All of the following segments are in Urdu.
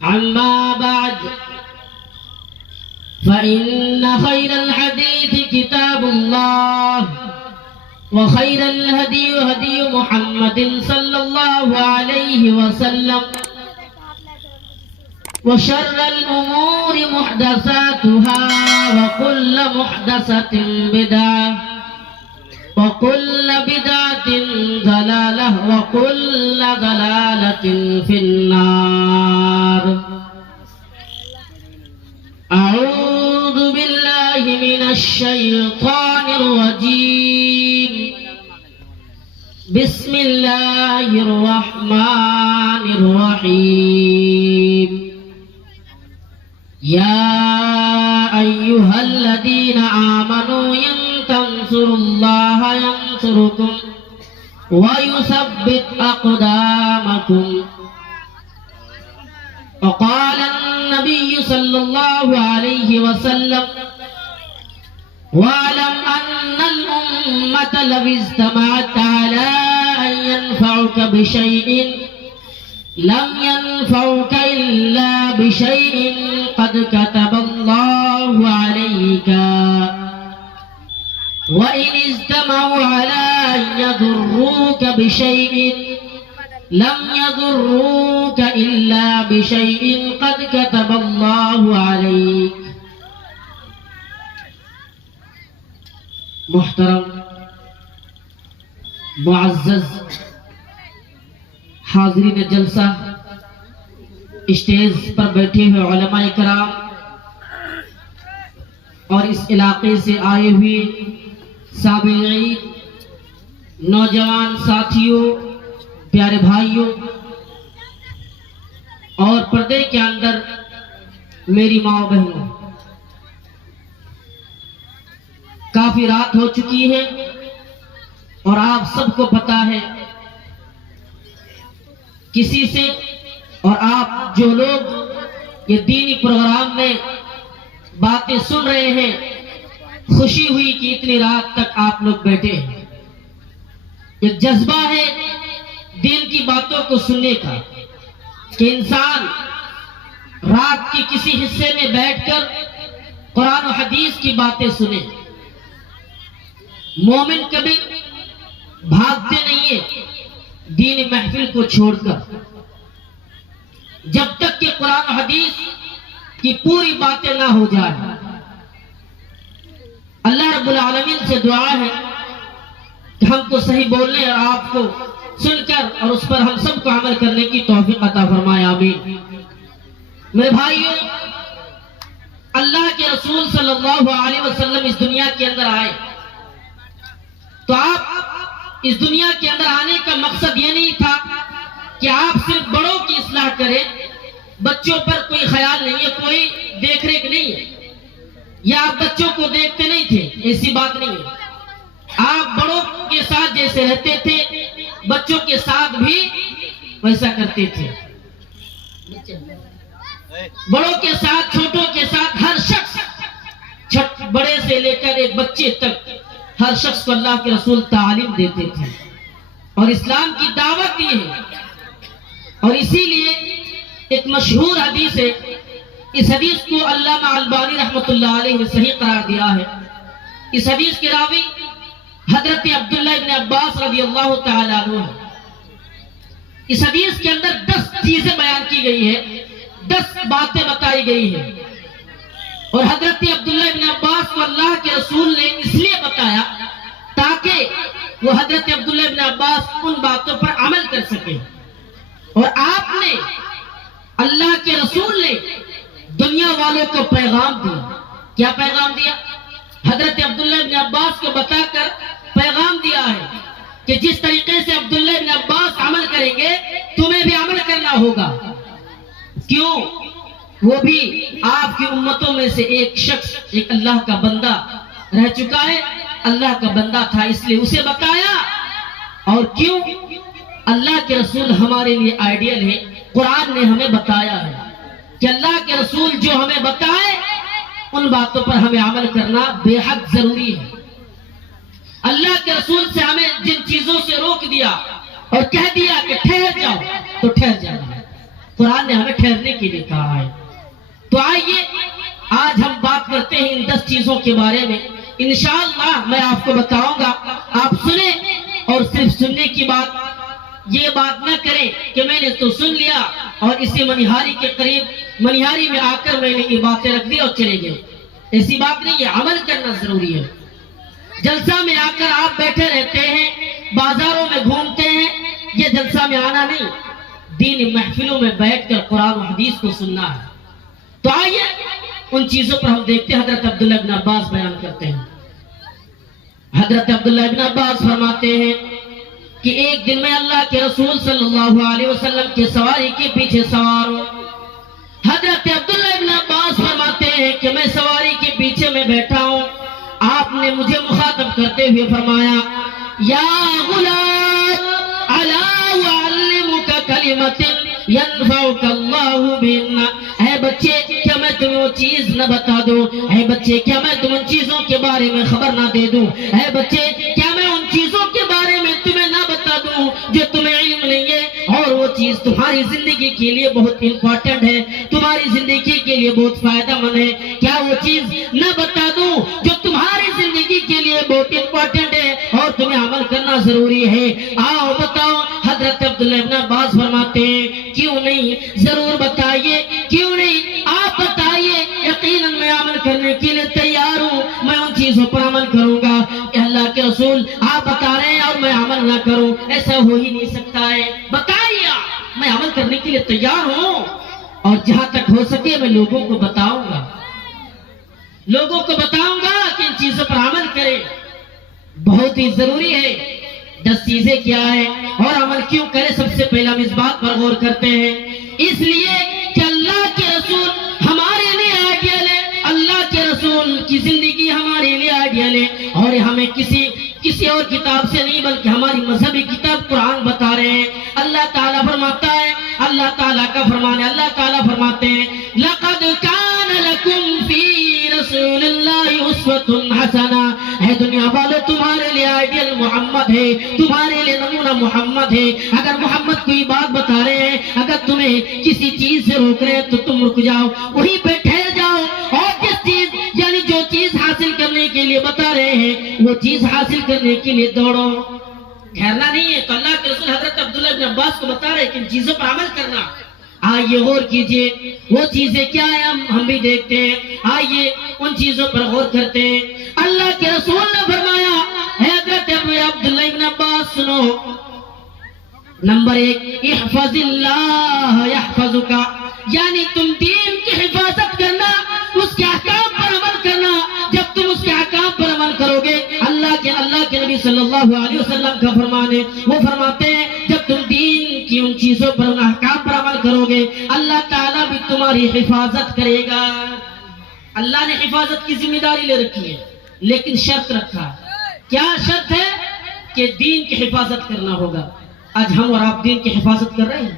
أما بعد فإن خير الحديث كتاب الله وخير الهدي هدي محمد صلى الله عليه وسلم وشر الأمور محدثاتها وكل محدثة بدعة وكل بدعة ضلالة وكل ضلالة في النار. أعوذ بالله من الشيطان الرجيم. بسم الله الرحمن الرحيم. يا أيها الذين آمنوا إن تنصروا الله ينصركم ويثبت أقدامكم. وقال النبي صلى الله عليه وسلم واعلم أن الأمة لو اجتمعت على أن ينفعك بشيء لم ينفعك إلا بشيء قد كتب الله عليك وإن اجتمعوا على أن يضروك بشيء لم يضروك إلا بشيء قد كتب الله عليك. محترم معزز حاضرین جلسہ، اسٹیج پر بیٹھے ہوئے علماء کرام اور اس علاقے سے آئے ہوئے سامعین، نوجوان ساتھیوں، پیارے بھائیوں اور پردے کے اندر میری ماں بہنوں، کافی رات ہو چکی ہے اور آپ سب کو پتا ہے کسی سے اور آپ جو لوگ یہ دینی پروگرام میں باتیں سن رہے ہیں، خوشی ہوئی کہ اتنی رات تک آپ لوگ بیٹھے ہیں. ایک جذبہ ہے دین کی باتوں کو سننے کا کہ انسان رات کے کسی حصے میں بیٹھ کر قرآن و حدیث کی باتیں سنے. مومن کبھی بھاگتے نہیں ہیں دین محفل کو چھوڑ کر، جب تک کہ قرآن و حدیث کی پوری باتیں نہ ہو جائیں. اللہ رب العالمین سے دعا ہے کہ ہم کو صحیح بولنے اور آپ کو سن کر اور اس پر ہم سب کو عمل کرنے کی توفیق عطا فرمائے، آمین. میرے بھائیوں، اللہ کے رسول صلی اللہ علیہ وسلم اس دنیا کے اندر آئے تو آپ اس دنیا کے اندر آنے کا مقصد یہ نہیں تھا کہ آپ صرف بڑوں کی اصلاح کریں، بچوں پر کوئی خیال نہیں ہے، کوئی دیکھ ریکھ نہیں ہے، یا آپ بچوں کو دیکھتے نہیں تھے، ایسی بات نہیں ہے. آپ بڑوں کے ساتھ جیسے رہتے تھے بچوں کے ساتھ بھی ویسا کرتے تھے. بڑوں کے ساتھ، چھوٹوں کے ساتھ، ہر شخص، بڑے سے لے کر ایک بچے تک، ہر شخص کو اللہ کے رسول تعلیم دیتے تھے اور اسلام کی دعوت دی ہے. اور اسی لیے ایک مشہور حدیث ہے، اس حدیث کو علامہ البانی رحمۃ اللہ علیہ نے صحیح قرار دیا ہے. اس حدیث کے راوی حضرت عبداللہ ابن عباس رضی اللہ تعالی عنہ ہے. اس حدیث کے اندر 10 چیزیں بیان کی گئی ہے، 10 باتیں بتائی گئی ہیں. اور حضرت عبداللہ ابن عباس کو اللہ کے رسول نے اس لیے بتایا تاکہ وہ حضرت عبداللہ ابن عباس ان باتوں پر عمل کر سکے. اور آپ نے، اللہ کے رسول نے دنیا والوں کو پیغام دیا. کیا پیغام دیا؟ حضرت عبداللہ ابن عباس کو بتا کر پیغام دیا ہے کہ جس طریقے سے عبداللہ ابن عباس عمل کریں گے تمہیں بھی عمل کرنا ہوگا. کیوں؟ وہ بھی آپ کی امتوں میں سے ایک شخص، ایک اللہ کا بندہ رہ چکا ہے، اللہ کا بندہ تھا، اس لیے اسے بتایا. اور کیوں؟ اللہ کے رسول ہمارے لیے آئیڈیل ہے. قرآن نے ہمیں بتایا ہے کہ اللہ کے رسول جو ہمیں بتائے ان باتوں پر ہمیں عمل کرنا بے حد ضروری ہے. اللہ کے رسول سے ہمیں جن چیزوں سے روک دیا اور کہہ دیا کہ ٹھہر جاؤ تو ٹھہر جانا ہے. قرآن نے ہمیں ٹھہرنے کے لیے کہا ہے۔ تو آئیے آج ہم بات کرتے ہیں ان 10 چیزوں کے بارے میں۔ انشاءاللہ میں آپ کو بتاؤں گا، آپ سنیں اور صرف سننے کی بات، یہ بات نہ کریں کہ میں نے تو سن لیا اور اسی منہاری کے قریب منہاری میں آ کر میں نے یہ باتیں رکھ دی اور چلے گئے۔ ایسی بات نہیں، یہ عمل کرنا ضروری ہے۔ جلسہ میں آ کر آپ بیٹھے رہتے ہیں، بازاروں میں گھومتے ہیں، یہ جلسہ میں آنا نہیں، دین محفلوں میں بیٹھ کر قرآن و حدیث کو سننا ہے۔ تو آئیے ان چیزوں پر ہم دیکھتے ہیں۔ حضرت عبداللہ ابن عباس بیان کرتے ہیں، حضرت عبداللہ ابن عباس فرماتے ہیں کہ ایک دن میں اللہ کے رسول صلی اللہ علیہ وسلم کے سواری کے پیچھے سوار ہوں۔ حضرت عبداللہ ابن عباس فرماتے ہیں کہ میں سواری کے پیچھے میں بیٹھا ہوں، آپ نے مجھے مخاطب کرتے ہوئے فرمایا، یا غلام الا اعلمک کلمۃ ينفعك اللہ بہن، اے بچے کیا میں تمہیں وہ چیز نہ بتا دوں، اے بچے کیا میں تم ان چیزوں کے بارے میں خبر نہ دے دوں، اے بچے کیا میں ان چیزوں کے بارے میں تمہیں نہ بتا دوں جو تمہیں علم نہیں ہے، اور وہ چیز تمہاری زندگی کے لیے بہت امپورٹنٹ ہے، تمہاری زندگی کے لیے بہت فائدہ مند ہے، کیا وہ چیز نہ بتا دوں جو تمہاری زندگی کے لیے بہت امپورٹنٹ ہے اور تمہیں عمل کرنا ضروری ہے؟ آؤ بتاؤ۔ حضرت عبداللہ ابن عباس فرماتے ہیں کیوں نہیں، ضرور بتائیے، کیوں نہیں، آپ بتائیے، یقیناً میں عمل کرنے کے لیے تیار ہوں، میں ان چیزوں پر عمل کروں گا۔ کہ اللہ کے رسول آپ بتا رہے ہیں اور میں عمل نہ کروں، ایسا ہو ہی نہیں سکتا ہے، بتائیے، میں عمل کرنے کے لیے تیار ہوں، اور جہاں تک ہو سکے میں لوگوں کو بتاؤں گا، لوگوں کو بتاؤں گا کہ ان چیزوں پر عمل کریں، بہت ہی ضروری ہے۔ 10 چیزیں کیا ہے اور عمل کیوں کرے؟ سب سے پہلا ہم اس بات پر غور کرتے ہیں، اس لیے کہ اللہ کے رسول ہمارے لیے آئیڈیل ہے، اللہ کے رسول کی زندگی ہمارے لیے آئیڈیل ہے، اور ہمیں کسی اور کتاب سے نہیں بلکہ ہماری مذہبی کتاب قرآن بتا رہے ہیں۔ اللہ تعالیٰ فرماتا ہے، اللہ تعالیٰ کا فرمان ہے، اللہ تعالیٰ فرماتے ہیں لَقَدْ كَانَ لَكُمْ فِي رَسُولِ اللَّهِ أُسْوَةٌ حَسَنَةٌ، اے دنیا والے تمہارے لیے آئیڈیل محمد ہے، تمہارے لیے نمونہ محمد ہے۔ اگر محمد کوئی بات بتا رہے ہیں، اگر تمہیں کسی چیز سے روک رہے ہیں تو تم رک جاؤ، وہیں پہ ٹھہر جاؤ، اور جس چیز یعنی جو چیز حاصل کرنے کے لیے بتا رہے ہیں وہ چیز حاصل کرنے کے لیے دوڑو، ٹھہرنا نہیں ہے۔ تو اللہ کے رسول حضرت عبداللہ ابن عباس کو بتا رہے ہیں کہ ان چیزوں پر عمل کرنا۔ آئیے غور کیجئے وہ چیزیں کیا ہیں، ہم بھی دیکھتے ہیں، آئیے ان چیزوں پر غور کرتے ہیں۔ اللہ کے رسول نے فرمایا، حضرت عبداللہ ابن عباس سنو، نمبر 1 احفظ اللہ یحفظک، یعنی تم دین کی حفاظت کرنا، اس کے احکام پر عمل کرنا۔ جب تم اس کے احکام پر عمل کرو گے، اللہ کے نبی صلی اللہ علیہ وسلم کا فرمان ہے، وہ فرماتے ہیں جب تم دین کی ان چیزوں پر، ان احکام پر عمل کرو گے، اللہ تعالیٰ بھی تمہاری حفاظت کرے گا۔ اللہ نے حفاظت کی ذمہ داری لے رکھی ہے، لیکن شرط رکھا، کیا شرط ہے؟ کہ دین کی حفاظت کرنا ہوگا۔ آج ہم اور آپ دین کی حفاظت کر رہے ہیں،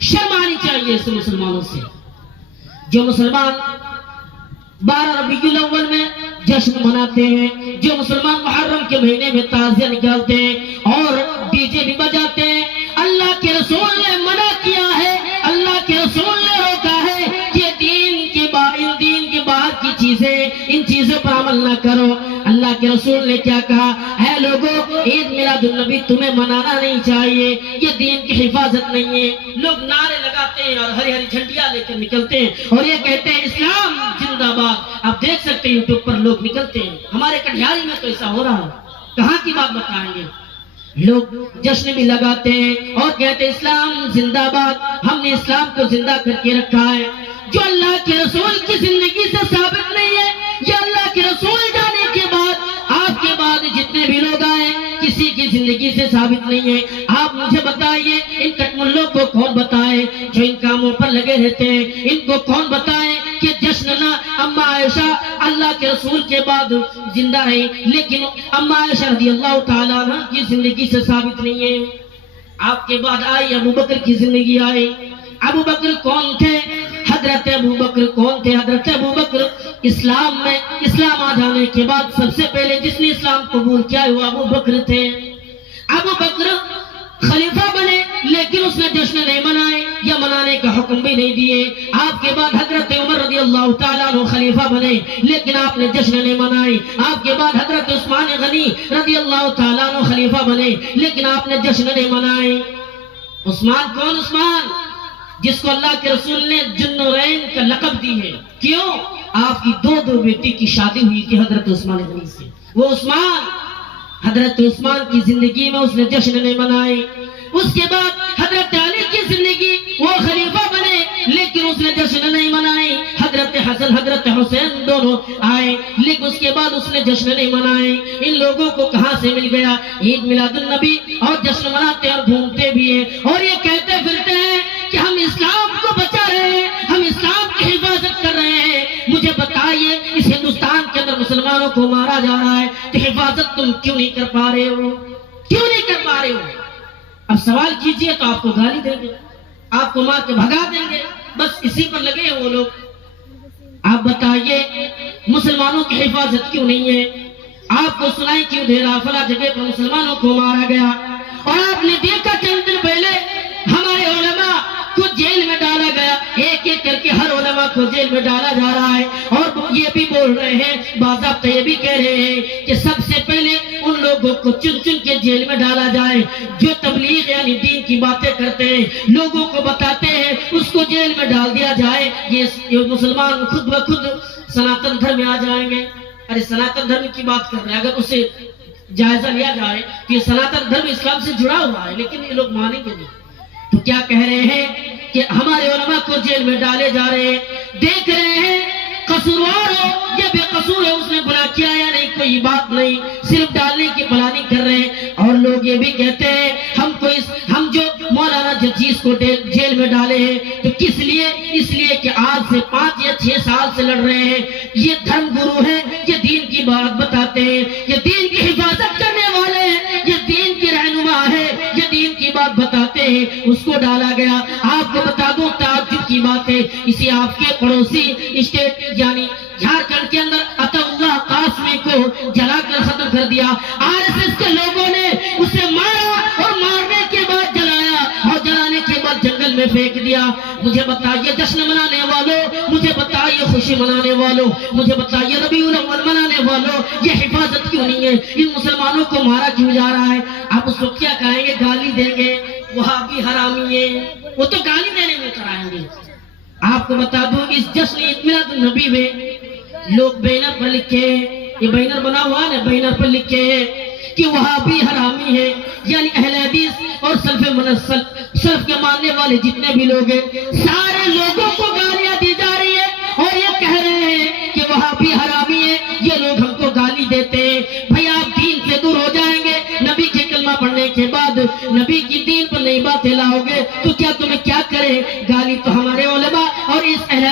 شرم آنی چاہیے اس مسلمانوں سے۔ جو مسلمان 12 ربیع الاول میں جشن مناتے ہیں، جو مسلمان محرم کے مہینے میں تعزیہ نکالتے ہیں اور ڈی جے بھی بجاتے ہیں، اللہ کے رسول نے منع کیا ہے، اللہ کے رسول نے روکا ہے کہ دین کے باہر کی چیزیں، ان چیزوں پر عمل نہ کرو۔ اللہ کے رسول نے کیا کہا؟ اے لوگوں، عید میلاد النبی تمہیں منانا نہیں چاہیے، یہ دین کی حفاظت نہیں ہے۔ لوگ نعرے لگاتے ہیں اور ہری ہری جھنڈیاں لے کر نکلتے ہیں اور یہ کہتے ہیں اسلام زندہ باد۔ آپ دیکھ سکتے ہیں یوٹیوب پر لوگ نکلتے ہیں، ہمارے کٹھیاری میں تو ایسا ہو رہا ہے، کہاں کی بات بتائیں گے؟ لوگ جشن بھی لگاتے ہیں اور کہتے ہیں اسلام زندہ باد، ہم نے اسلام کو زندہ کر کے رکھا ہے۔ جو اللہ کے رسول کی زندگی سے ثابت نہیں ہے، یہ اللہ کے رسول جانے کے بعد، آپ کے بعد جتنے بھی لوگ آئے، کسی کی زندگی سے ثابت نہیں ہے۔ آپ مجھے بتائیے ان کٹ ملوں کو کون بتائے جو ان کاموں پر لگے رہتے ہیں؟ ان کو کون بتائے کہ جشن نہ اما عائشہ اللہ کے رسول کے بعد زندہ ہے، لیکن اما عائشہ رضی اللہ تعالیٰ عنہ کی زندگی سے ثابت نہیں ہے۔ آپ کے بعد آئی ابو بکر کی زندگی آئی۔ ابو بکر کون تھے؟ حضرت ابو بکر کون تھے؟ حضرت ابو بکر اسلام آ جانے کے بعد سب سے پہلے جس نے اسلام قبول کیا وہ ابو بکر تھے۔ ابو بکر خلیفہ بنے لیکن اس نے جشن نہیں منائے، یا منانے کا حکم بھی نہیں دیے. آپ کے بعد حضرت عمر رضی اللہ تعالیٰ عنہ خلیفہ بنے لیکن آپ نے جشن نہیں منائی. آپ کے بعد حضرت عثمان غنی رضی اللہ تعالیٰ عنہ خلیفہ بنے لیکن آپ نے جشن نہیں منائی. عثمان کون؟ عثمان جس کو اللہ کے رسول نے جنورین کا لقب دی ہے. کیوں؟ آپ کی دو بیٹی کی شادی ہوئی تھی حضرت عثمان غنی سے. وہ عثمان، حضرت عثمان کی زندگی میں اس نے جشن نہیں منائی. اس کے بعد حضرت علی کی زندگی، وہ خلیفہ بنے لیکن اس نے جشن نہیں منائی. حضرت حسن حضرت حسین دونوں آئے لیکن اس کے بعد اس نے جشن نہیں منائی. ان لوگوں کو کہاں سے مل گیا عید میلاد النبی اور جشن مناتے اور گھومتے بھی ہیں اور یہ کہتے پھرتے ہیں کہ ہم اسلام کو بچا رہے ہیں، ہم اسلام کی حفاظت کر رہے ہیں. مجھے بتائیے اس ہندوستان کے اندر مسلمانوں کو مارا جا رہا ہے تو حفاظت تم کیوں نہیں کر پا رہے ہو؟ کیوں نہیں کر پا رہے ہو؟ اب سوال کیجئے تو آپ کو گالی دیں گے، آپ کو مار کے بھگا دیں گے. بس اسی پر لگے ہیں وہ لوگ. آپ بتائیے مسلمانوں کی حفاظت کیوں نہیں ہے؟ آپ کو سنائی کیوں دے رہا فلاں جگہ پر مسلمانوں کو مارا گیا اور آپ نے دیکھا چند دن پہلے ہمارے علماء کو جیل میں ڈالا گیا. ایک ایک کر کے ہر علماء کو جیل میں ڈالا جا رہا ہے اور یہ بھی بول رہے ہیں، باضابطہ یہ بھی کہہ رہے ہیں کہ سب سے پہلے ان لوگوں کو چن چن کے جیل میں ڈالا جائے جو تبلیغ یعنی دین کی باتیں کرتے ہیں، لوگوں کو بتاتے ہیں، اس کو جیل میں ڈال دیا جائے. یہ مسلمان خود بخود سناتن دھرم میں آ جائیں گے. ارے سناتن دھرم کی بات کر رہے ہیں، اگر اسے جائزہ لیا جائے کہ یہ سناتن دھرم اسلام سے جڑا ہوا ہے لیکن یہ لوگ مانیں گے نہیں. تو کیا کہہ رہے ہیں کہ ہمارے علماء کو جیل میں ڈالے جا رہے ہیں. دیکھ رہے ہیں قصوروار ہو یا بے قصور ہے، اس نے گناہ کیا یا نہیں کوئی بات نہیں، صرف ڈالنے کی پلاننگ کر رہے ہیں. اور لوگ یہ بھی کہتے ہیں ہم جو مولانا جرجیس کو جیل میں ڈالے ہیں تو کس لیے؟ اس لیے کہ آج سے 5 یا 6 سال سے لڑ رہے ہیں. یہ دھرم گرو ہیں، یہ دین کی بات بتاتے ہیں، یہ دین کی حفاظت کرنے والے ہیں، یہ دین کی رہنما ہے، یہ دین کی بات بتاتے ہیں، اس کو ڈالا گیا. آپ کو بتا دوں تعجب کی بات ہے، اسی آپ کے پڑوسی اسٹیٹ یعنی جھارکھنڈ کے اندر عطا اللہ قاسمی کو جلا کر ختم کر دیا. RSS کے لوگوں نے اسے مارا اور مارنے کے بعد جلایا اور جلانے کے بعد جنگل میں پھینک دیا. مجھے بتائیے جشن منانے والوں، مجھے بتائیے خوشی منانے والوں، مجھے بتائیے ربیع الاول منانے والوں، یہ حفاظت کیوں نہیں ہے؟ ان مسلمانوں کو مارا کیوں جا رہا ہے؟ آپ اس کو کیا کہیں گے؟ گالی دیں گے وہابی حرامی ہے، وہ تو گالی دینے میں کرائیں گے. آپ کو بتا دوں اس جشن عید میلاد النبی میں لوگ بینر پر لکھے، یہ بینر بنا ہوا ہے، بینر پر لکھے کہ وہابی حرامی ہے، یعنی اہل حدیث اور سلف کے ماننے والے جتنے بھی لوگ ہیں سارے لوگوں کو گالیاں دی جا رہی ہے اور یہ کہہ رہے ہیں کہ وہابی حرامی ہے. یہ لوگ ہم کو گالی دیتے ہیں. بھائی آپ دین سے دور ہو جائیں گے، نبی کے کلمہ پڑھنے کے بعد نبی کی دین پر نئی باتیں لاؤ گے تو کیا تمہیں کیا کرے؟ گالی تو ہمارے علماء اور اس اہل